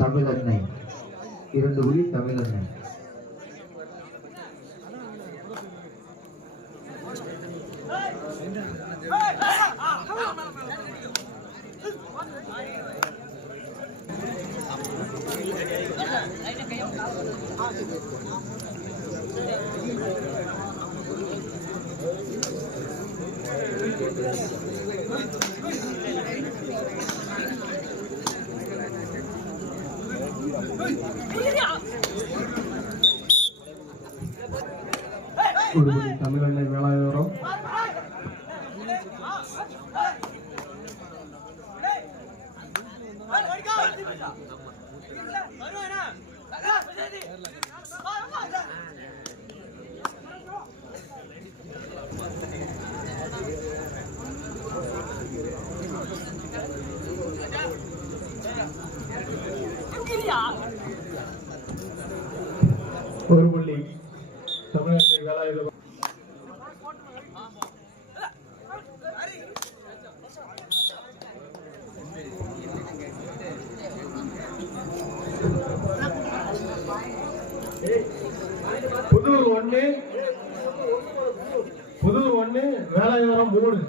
தமிழன்னை 2 புள்ளி தமிழன்னை. ஒரு புள்ளி தமிழன்னை வேலாயுதம். ஒரு புள்ளி தமிழன்னை வேலாயுதம். புதூர் 1 வேலாயுதம் 3.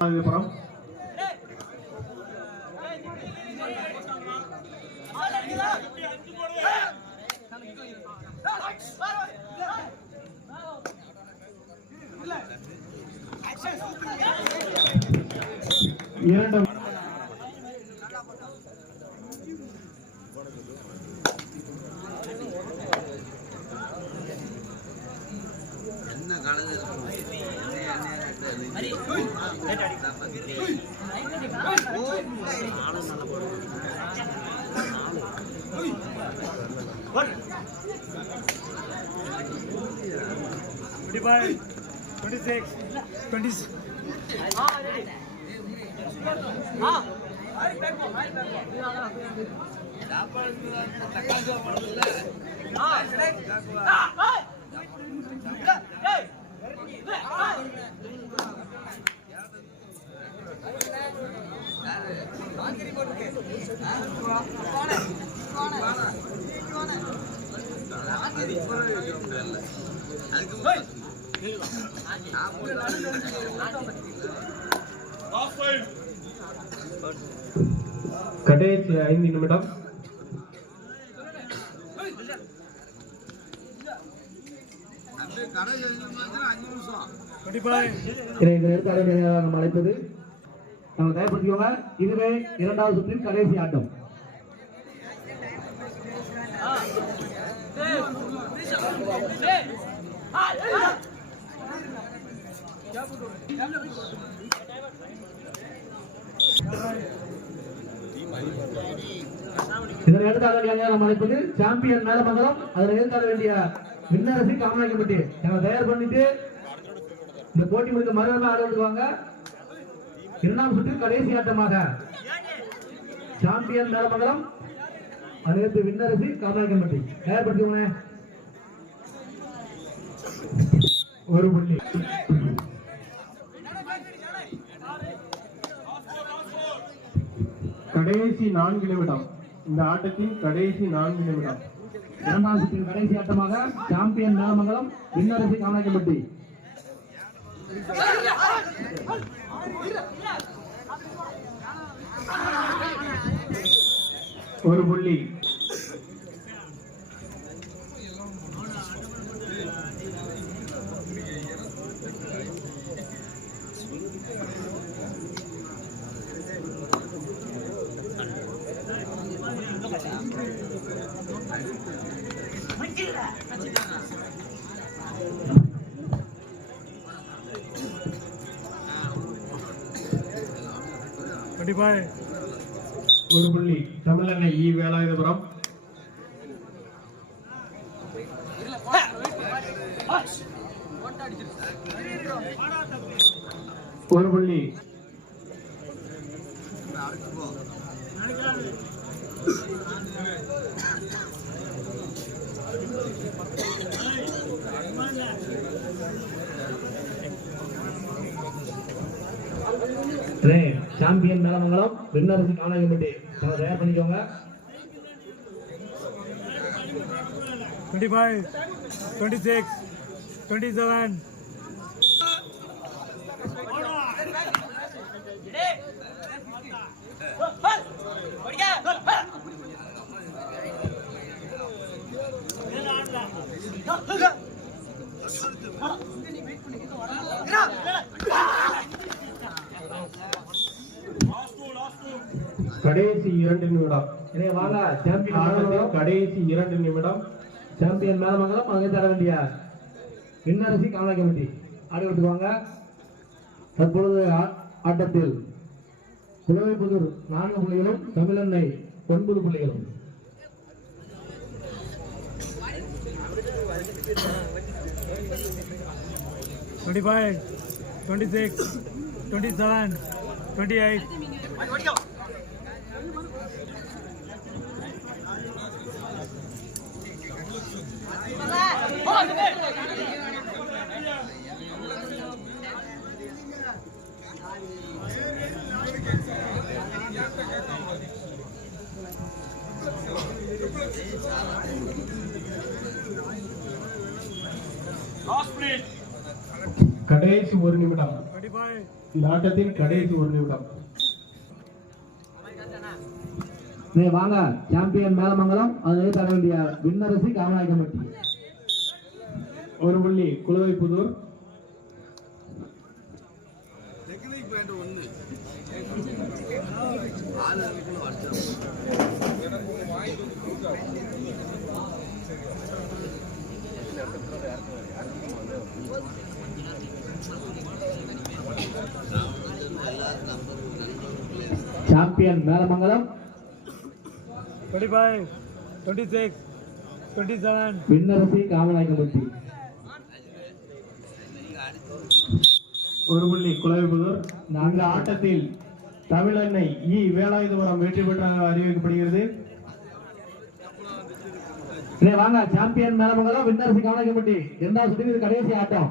வேலாயுதபுரம் இரண்டு கடைசி 5 நிமிடம். அழைப்பது நம்ம தயார்படுத்திக்கோங்க. இதுவே 2வது சுற்றின் கடைசி ஆட்டம். இதனை எடுத்தாங்க நம்ம அழைப்பது சாம்பியன் மேலமங்கலம். அதனை எடுத்தாட வேண்டிய விண்ணரசி காமராஜப்பட்டி தயார் பண்ணிட்டு இந்த போட்டி முடிந்த மறுநாள் ஆடுவாங்க. 2ஆம் சுற்று கடைசி ஆட்டமாக சாம்பியன் மேலமங்கலம், அதற்கு விண்ணரசி காமராஜப்பட்டி தயார்படுத்திக்கோங்க. ஒரு புள்ளி. கடைசி 4 நிமிடம். இந்த ஆட்டத்தின் கடைசி 4 நிமிடம். 2ஆம் சுற்றின் கடைசி ஆட்டமாக சாம்பியன் மேலமங்கலம், விண்ணரசி காமராஜப்பட்டி. ஒரு புள்ளி. ஒரு புள்ளி தமிழன்னை ஈ வேலாயுதபுரம். ஒரு புள்ளி. சாம்பியன் மேலமங்கலம் விண்ணரசு காணாங்கப்பட்டி தயார் பண்ணிக்கோங்க. 25, 26, 27. கடைசி 2 நிமிடம். வாங்க சாம்பியன் கடைசி 2 நிமிடம். சாம்பியன் மேலமங்கலம் அங்கே தர வேண்டிய விண்ணரசி காணாங்கப்பட்டி ஆடி கொடுத்துக்குவாங்க. தற்பொழுது ஆட்டத்தில் குலவைப்புதூர் 4 புள்ளிகளும் தமிழெண்ணை 9 புள்ளிகளும். $25, 26, 27, 28. கடைசி 1 நிமிடம். 25. இந்த ஆட்டத்தின் கடைசி 1 நிமிடம். வாங்க சாம்பியன் மேலமங்கலம் அதிலே தர வேண்டிய விண்ணரசி காமநாயக்கம்பட்டி. 1 புள்ளி குலவைப்புதூர். சாம்பியன் மேலமங்கலம் 25, 26, 27. விண்ணரசி காமநாயக்கம்பட்டி. 1 புள்ளி குலவைப்புதூர். இந்த ஆட்டத்தில் தமிழெண்ணை இ வேலாயுதபுரம் வெற்றி பெற்றாக அறிவிக்கப்படுகிறது. வாங்க சாம்பியன் மேலமங்கலம் விண்ணரசி காமநாயக்கம்பட்டி 2வது சுற்று கடைசி ஆட்டம்.